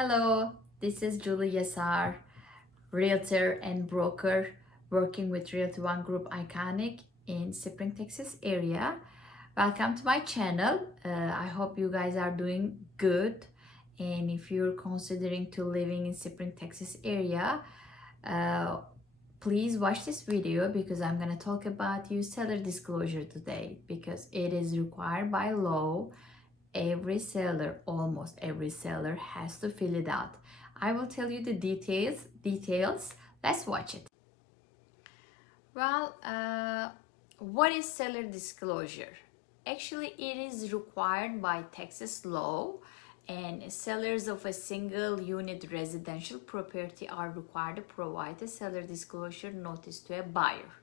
Hello, this is Julie Yasar, realtor and broker working with Realty One Group Iconic in Spring, Texas area. Welcome to my channel. I hope you guys are doing good. And if you're considering to living in Spring, Texas area, uh, please watch this video because I'm going to talk about your seller disclosure today because it is required by law. Every seller, almost every seller, has to fill it out. I will tell you the details. Let's watch it. Well, what is seller disclosure? Actually, it is required by Texas law, and sellers of a single unit residential property are required to provide a seller disclosure notice to a buyer.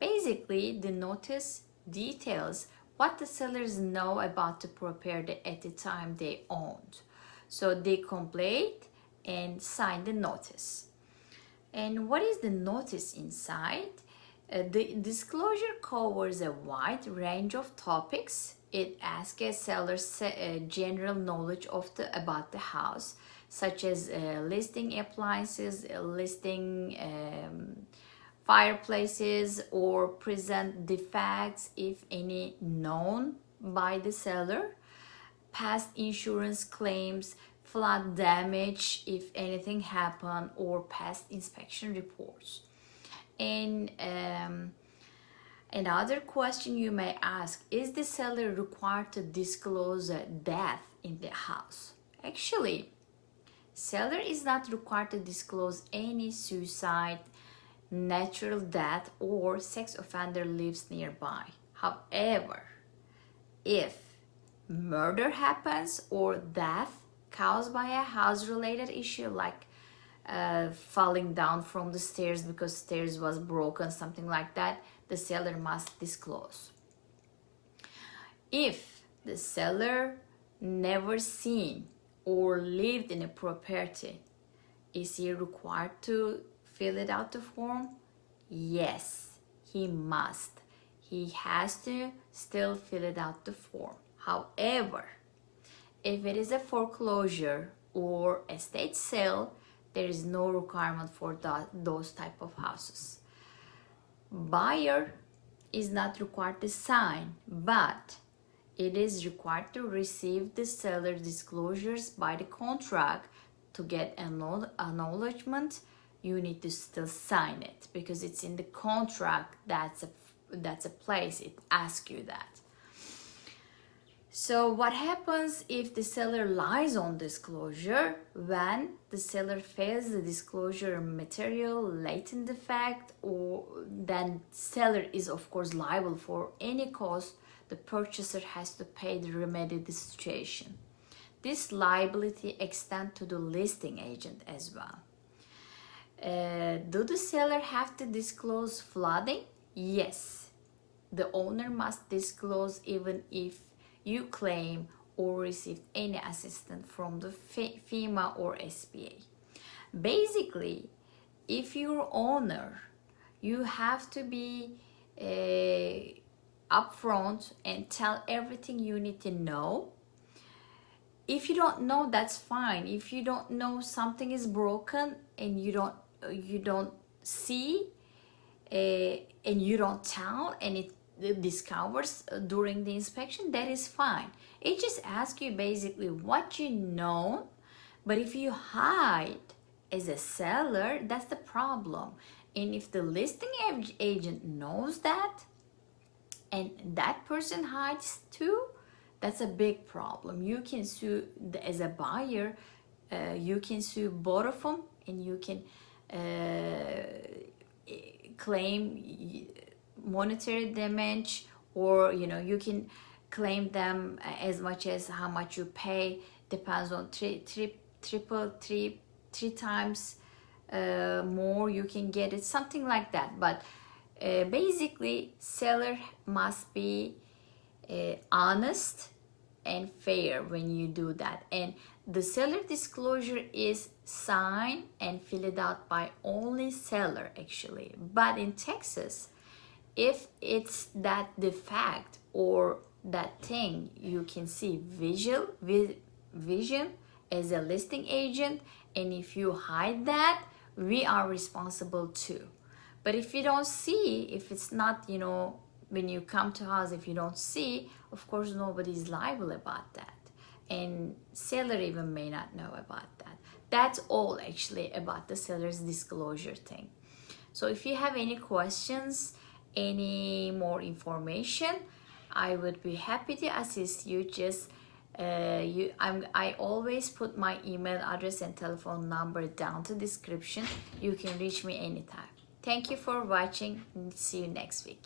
Basically, the notice details what the sellers know about the property at the time they owned. So they complete and sign the notice. And what is the notice inside? The disclosure covers a wide range of topics. It asks a seller general knowledge about the house, such as listing appliances, listing fireplaces, or present defects if any known by the seller, past insurance claims, flood damage if anything happened, or past inspection reports. And another question you may ask, is the seller required to disclose a death in the house? Actually, seller is not required to disclose any suicide, natural death, or sex offender lives nearby. However, if murder happens or death caused by a house-related issue like falling down from the stairs because stairs was broken, something like that, the seller must disclose. If the seller never seen or lived in a property, is he required to fill it out the form? Yes, he must. He has to still fill it out the form. However, if it is a foreclosure or estate sale, there is no requirement for those type of houses. Buyer is not required to sign, but it is required to receive the seller disclosures by the contract. To get acknowledgement, you need to still sign it because it's in the contract. That's a place it asks you that. So what happens if the seller lies on disclosure? When the seller fails the disclosure material, latent defect, or then seller is of course liable for any cost the purchaser has to pay to remedy the situation. This liability extends to the listing agent as well. Do the seller have to disclose flooding? Yes. The owner must disclose even if you claim or receive any assistance from the FEMA or SBA. Basically, if you're owner, you have to be upfront and tell everything you need to know. If you don't know, that's fine. If you don't know something is broken and you don't see and you don't tell and it discovers during the inspection, that is fine. It just asks you basically what you know. But if you hide as a seller, that's the problem. And if the listing agent knows that and that person hides too, that's a big problem. You can sue as a buyer. You can sue both of them, and you can claim monetary damage, or you can claim them as much as how much you pay. Depends on three times more you can get it, something like that. But basically, seller must be honest and fair when you do that. And the seller disclosure is signed and filled out by only seller actually. But in Texas, if it's that defect or that thing you can see vision as a listing agent, and if you hide that, we are responsible too. But if you don't see, if it's not, when you come to house, if you don't see, of course nobody's liable about that, and seller even may not know about that. That's all actually about the seller's disclosure thing. So if you have any questions, any more information, I would be happy to assist you. Just I always put my email address and telephone number down to description. You can reach me anytime. Thank you for watching, and see you next week.